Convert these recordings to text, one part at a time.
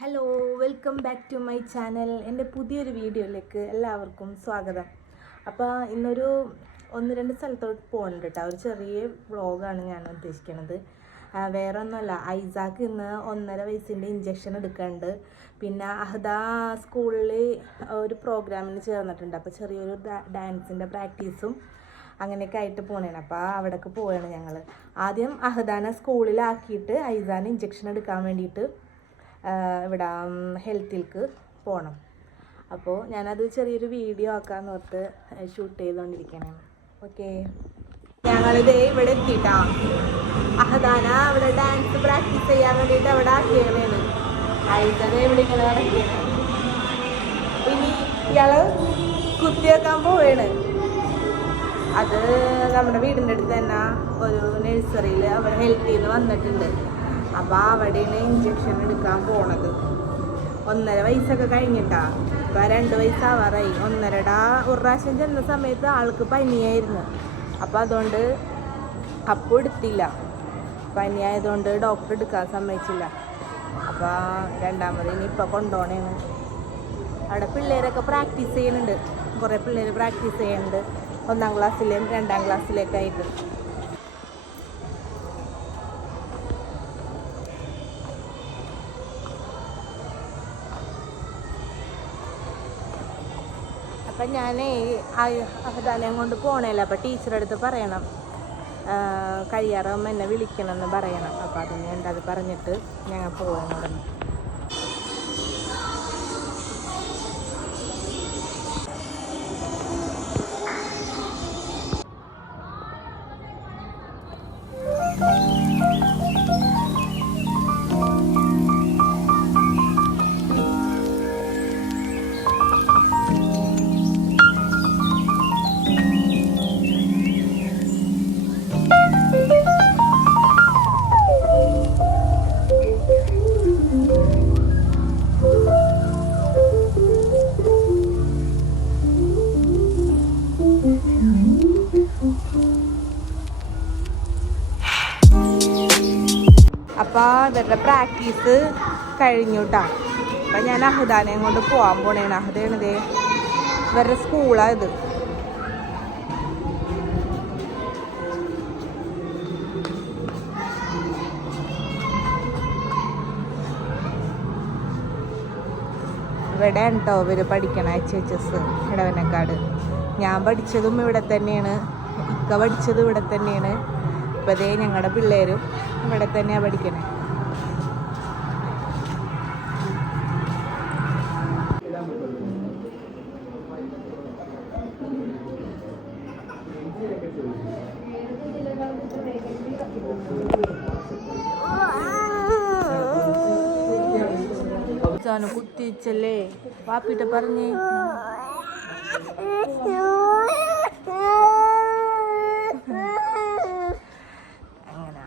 Hello welcome back to my channel എന്റെ പുതിയൊരു വീഡിയോയിലേക്ക് എല്ലാവർക്കും സ്വാഗതം. അപ്പോൾ ഇന്നൊരു ഒന്ന് രണ്ട് സ്ഥലത്തോട്ട് പോകുന്നുണ്ട് കേട്ടോ. ഒരു ചെറിയ വ്ളോഗാണ് ഞാൻ ഉദ്ദേശിക്കുന്നത് വേറെ ഒന്നുമല്ല ഐസാക്ക് ഇന്ന് ഒന്നര വയസ്സിന്റെ ഇഞ്ചക്ഷൻ എടുക്കുന്നുണ്ട് പിന്നെ അഹദ സ്കൂളിൽ ഒരു പ്രോഗ്രാമിന് ചേർന്നിട്ടുണ്ട്. അപ്പോൾ ചെറിയൊരു ഡാൻസിന്റെ പ്രാക്ടീസും അങ്ങനെയൊക്കെ ആയിട്ട് പോണേണ്. അപ്പോൾ അവിടേക്ക് പോവുകയാണ് ഞങ്ങൾ ആദ്യം അഹദാനെ സ്കൂളിലാക്കിയിട്ട് ഐസാന് ഇഞ്ചക്ഷൻ എടുക്കാൻ വേണ്ടിയിട്ട് ഇവിടെ ഹെൽത്തിൽക്ക് പോകണം അപ്പോൾ ഞാനത് ചെറിയൊരു വീഡിയോ ആക്കാന്ന് ഓർത്ത് ഷൂട്ട് ചെയ്തുകൊണ്ടിരിക്കണേ ഓക്കെ ഞങ്ങളിത് ഇവിടെ എത്തിയിട്ടാ അഹദാന അവിടെ ഡാൻസ് പ്രാക്ടീസ് ചെയ്യാൻ വേണ്ടിയിട്ട് അവിടെ കയറിയത് ഐസത് ഇവിടെ ഇങ്ങനെ നടക്കുകയാണ്. ഇനി ഇയാൾ കുത്തിയേക്കാൻ പോവാണ്. അത് നമ്മുടെ വീടിന്റെ അടുത്ത് തന്നെ ഒരു നഴ്സറിയിൽ അവിടെ ഹെൽത്തിൽ നിന്ന് വന്നിട്ടുണ്ട്. അപ്പോൾ അവിടെയാണ് ഇഞ്ചക്ഷൻ എടുക്കാൻ പോണത്. ഒന്നര വയസ്സൊക്കെ കഴിഞ്ഞിട്ടാ. ഇപ്പം രണ്ട് വയസ്സാവാറായി. ഒന്നരടാ ഒരു പ്രാവശ്യം ചെന്ന സമയത്ത് ആൾക്ക് പനിയായിരുന്നു. അപ്പോൾ അതുകൊണ്ട് അപ്പോൾ എടുത്തില്ല. പനിയായതുകൊണ്ട് ഡോക്ടർ എടുക്കാൻ സമ്മതിച്ചില്ല. അപ്പോൾ രണ്ടാമത് ഇനി ഇപ്പം കൊണ്ടുപോകണേന്ന് അവിടെ പിള്ളേരൊക്കെ പ്രാക്ടീസ് ചെയ്യുന്നുണ്ട്. കുറേ പിള്ളേർ പ്രാക്ടീസ് ചെയ്യുന്നുണ്ട്. ഒന്നാം ക്ലാസ്സിലേയും രണ്ടാം ക്ലാസ്സിലൊക്കെ അപ്പം ഞാൻ അഹദാലയം കൊണ്ട് പോണേല അപ്പം ടീച്ചറെ അടുത്ത് പറയണം കഴിയാറാകുമ്പോൾ എന്നെ വിളിക്കണം എന്ന് പറയണം. അപ്പം അതിന് വേണ്ടി അത് പറഞ്ഞിട്ട് ഞങ്ങൾ പോകാൻ തുടങ്ങി. അപ്പോൾ ഇവരുടെ പ്രാക്ടീസ് കഴിഞ്ഞു കേട്ടോ അപ്പം ഞാൻ അഹദാനെയും കൊണ്ട് പോകാൻ പോണേണ്. അഹദയാണിതേ ഇവരുടെ സ്കൂളാണ് ഇത്. ഇവിടെ ഉണ്ടോ ഇവർ പഠിക്കണ എച്ച് എച്ച് എസ് ഇടവനക്കാട്. ഞാൻ പഠിച്ചതും ഇവിടെ തന്നെയാണ്. ഇക്ക പഠിച്ചതും ഇവിടെ തന്നെയാണ്. ഇപ്പം അതേ ഞങ്ങളുടെ പിള്ളേരും ഇവിടെ തന്നെയാണ് പഠിക്കണേ. കുത്തിച്ചല്ലേ? പാപ്പിട്ട് പറഞ്ഞേ അങ്ങനെ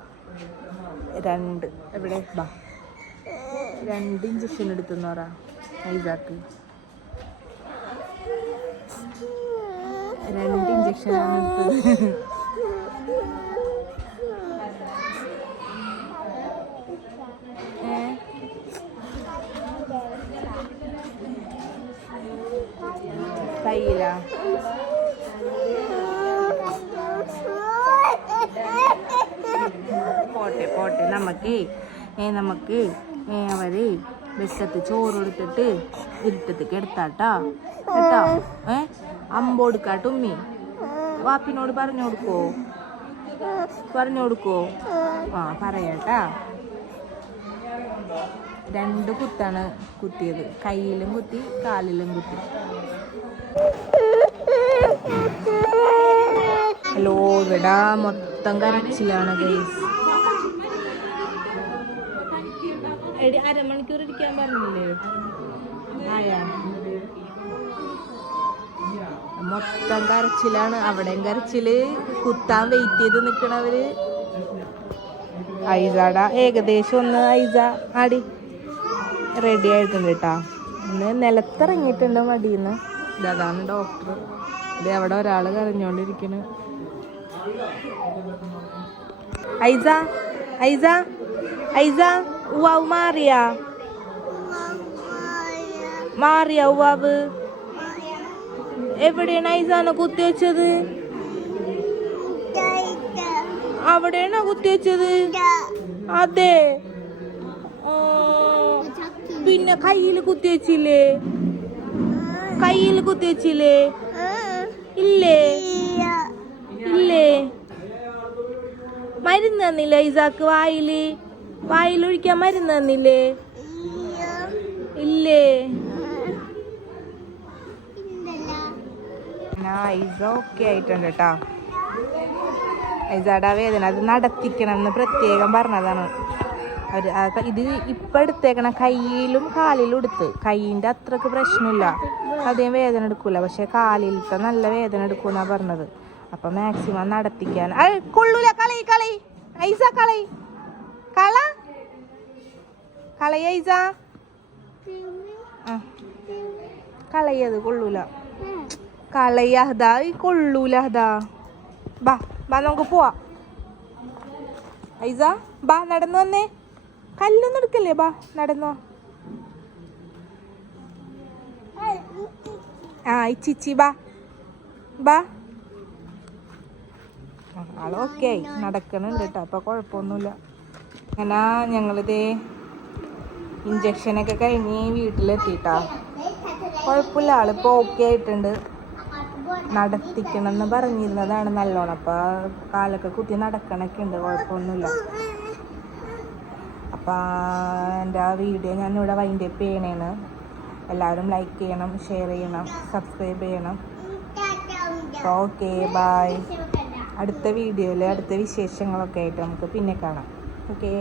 രണ്ട് എവിടെ? ബാ. രണ്ട് ഇഞ്ചക്ഷൻ എടുത്തെന്ന് പറ ഐസാക്ക്. രണ്ട് ഇഞ്ചക്ഷൻ കയ്യിലാ പോട്ടെ നമുക്ക് ഏ അവർ ചോറ് കൊടുത്തിട്ട് ഇരുട്ടത്തേക്ക് എടുത്താട്ടാ കേട്ടോ? ഏ അമ്പോടുക്കാട്ട് ഉമ്മി. വാപ്പിനോട് പറഞ്ഞു കൊടുക്കോ? പറഞ്ഞു കൊടുക്കോ? ആ പറയട്ടാ. രണ്ട് കുത്താണ് കുത്തിയത്. കയ്യിലും കുത്തി കാലിലും കുത്തി. ഹലോ ഇവിടെ മൊത്തം കരച്ചിലാണ് ഗൈസ് എടി അരമണിക്കൂർ ഇരിക്കാൻ പറഞ്ഞില്ലേ? ആയാ. മൊത്തം കരച്ചിലാണ്. അവിടെയും കരച്ചിൽ. കുത്താൻ വെയിറ്റ് ചെയ്ത് നിക്കണവര് ഐസാട ഏകദേശം ഒന്ന് ഐസ ആടി. റെഡി ആയിട്ടുണ്ട് കേട്ടാ ഇന്ന് നിലത്തിറങ്ങിയിട്ടുണ്ട് മടിയെന്ന്. ഇതാണ് ഡോക്ടർ ഇത് അവിടെ ഒരാൾ കരഞ്ഞോണ്ടിരിക്കണ്. ഐസ ഐസ ഐസ. ഉവാവ് മാറിയാ മാറിയ ഉവാവ് എവിടെയാണ് ഐസാനെ കുത്തിവെച്ചത് അവിടെയാണോ കുത്തിവെച്ചത് അതെ. ആ, പിന്നെ കയ്യിൽ കുത്തിവെച്ചില്ലേ കയ്യിൽ കുത്തിവെച്ചില്ലേ ഇല്ലേ? ഇല്ലേ? മരുന്ന് തന്നില്ല ഐസാക്ക് വായിൽ വായിൽ ഒഴിക്കാൻ മരുന്ന് തന്നില്ലേ? ഇല്ലേ? ഐസ ഓക്കെ ആയിട്ടുണ്ട് കേട്ടോ ഐസയുടെ വേദന അത് നടത്തിക്കണം എന്ന് പ്രത്യേകം പറഞ്ഞതാണ്. ക- ഇത് ഇപ്പം എടുത്തേക്കണ കയ്യിലും കാലിലും എടുത്ത്. കൈയിന്റെ അത്രയ്ക്ക് പ്രശ്നമില്ല. അധികം വേദന എടുക്കൂല. പക്ഷെ കാലിലത്തെ നല്ല വേദന എടുക്കൂന്നാ പറഞ്ഞത്. അപ്പൊ മാക്സിമം നടത്തിക്കാൻ കൊള്ളൂല. കളി കളി. ഐസ കളി. കള. കളയ ഐസ ആ. കളയത് കൊള്ളൂല. കൊള്ളൂലാതാ. ബാ ബാ നമുക്ക് പോവാ. ബാ നടന്നു വന്നേ. കല്ലൊന്നും എടുക്കല്ലേ ബാ നടന്നു. ആ ഇച്ചിച്ചി ബാ. ബാ. ആ, ആൾ ഓക്കെ ആയി. നടക്കണുണ്ട് കേട്ടോ അപ്പൊ കുഴപ്പമൊന്നുമില്ല. അങ്ങനെ ഞങ്ങളിതേ ഇഞ്ചക്ഷനൊക്കെ കഴിഞ്ഞ് വീട്ടിലെത്തിയിട്ടാ കുഴപ്പമില്ല ആളിപ്പോ ഓക്കെ ആയിട്ടുണ്ട്. നടത്തിക്കണമെന്ന് പറഞ്ഞിരുന്നതാണ് നല്ലോണം. അപ്പൊ കാലൊക്കെ കുത്തി നടക്കണൊക്കെ ഉണ്ട് കുഴപ്പമൊന്നുമില്ല. അപ്പൊ എന്റെ ആ വീഡിയോ ഞാൻ ഇവിടെ വൈൻഡ് അപ്പ് ചെയ്യണേണ്. എല്ലാവരും ലൈക്ക് ചെയ്യണം ഷെയർ ചെയ്യണം സബ്സ്ക്രൈബ് ചെയ്യണം. ഓക്കെ ബായ് അടുത്ത വീഡിയോയിൽ അടുത്ത വിശേഷങ്ങളൊക്കെ ആയിട്ട് നമുക്ക് പിന്നെ കാണാം. ഓക്കേ